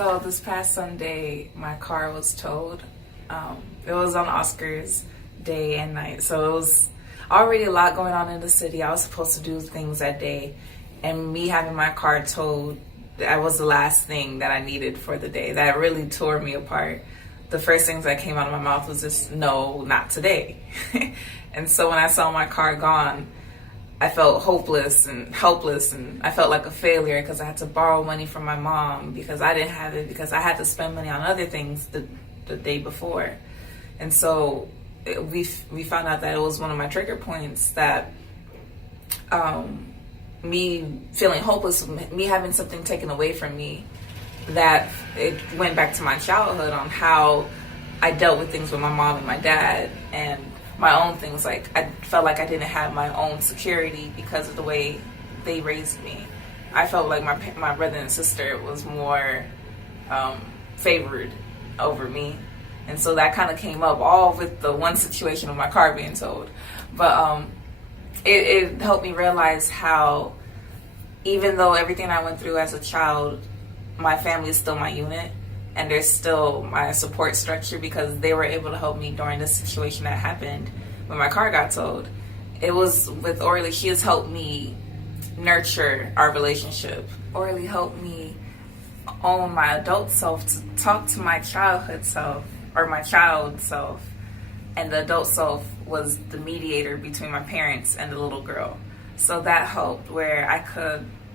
So this past Sunday, my car was towed. It was on Oscar's day and night, so it was already a lot going on in the city. I was supposed to do things that day, and me having my car towed, that was the last thing that I needed for the day. That really tore me apart. The first things that came out of my mouth was just, no, not today. And so when I saw my car gone, I felt hopeless and helpless, and I felt like a failure because I had to borrow money from my mom because I didn't have it, because I had to spend money on other things the day before. And so we found out that it was one of my trigger points, that me feeling hopeless, me having something taken away from me, that it went back to my childhood on how I dealt with things with my mom and my dad, and my own things. Like, I felt like I didn't have my own security because of the way they raised me. I felt like my brother and sister was more favored over me. And so that kind of came up all with the one situation of my car being towed. But it helped me realize how, even though everything I went through as a child, my family is still my unit, and they're still my support structure, because they were able to help me during this situation that happened when my car got towed. It was with Orly. She has helped me nurture our relationship. Orly helped me own my adult self, to talk to my childhood self, or my child self, and the adult self was the mediator between my parents and the little girl. So that helped, where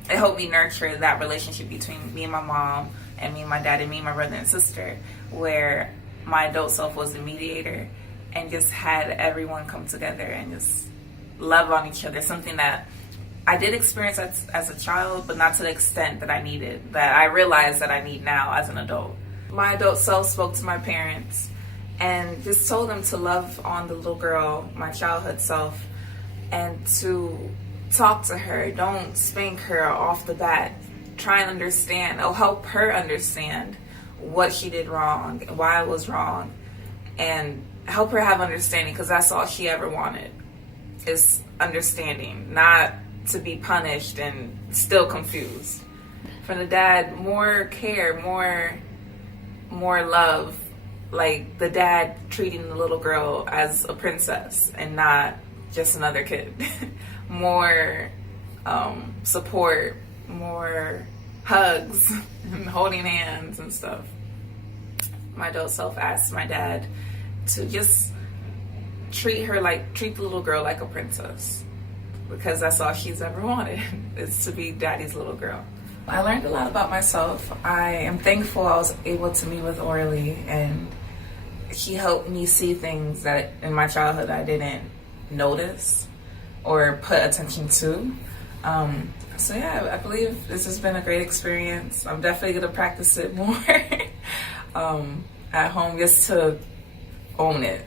it helped me nurture that relationship between me and my mom, and me and my dad, and me and my brother and sister, where my adult self was the mediator, and just had everyone come together and just love on each other. Something that I did experience as a child, but not to the extent that I needed, that I realized that I need now as an adult. My adult self spoke to my parents and just told them to love on the little girl, my childhood self, and to talk to her. Don't spank her off the bat. Try and understand, or help her understand what she did wrong, why it was wrong, and help her have understanding, because that's all she ever wanted, is understanding, not to be punished and still confused. From the dad, more care, more love, like the dad treating the little girl as a princess and not just another kid. More support, more hugs and holding hands and stuff. My adult self asked my dad to just treat the little girl like a princess, because that's all she's ever wanted, is to be daddy's little girl. I learned a lot about myself. I am thankful I was able to meet with Orly, and he helped me see things that in my childhood I didn't notice or put attention to. So yeah, I believe this has been a great experience. I'm definitely gonna practice it more at home, just to own it.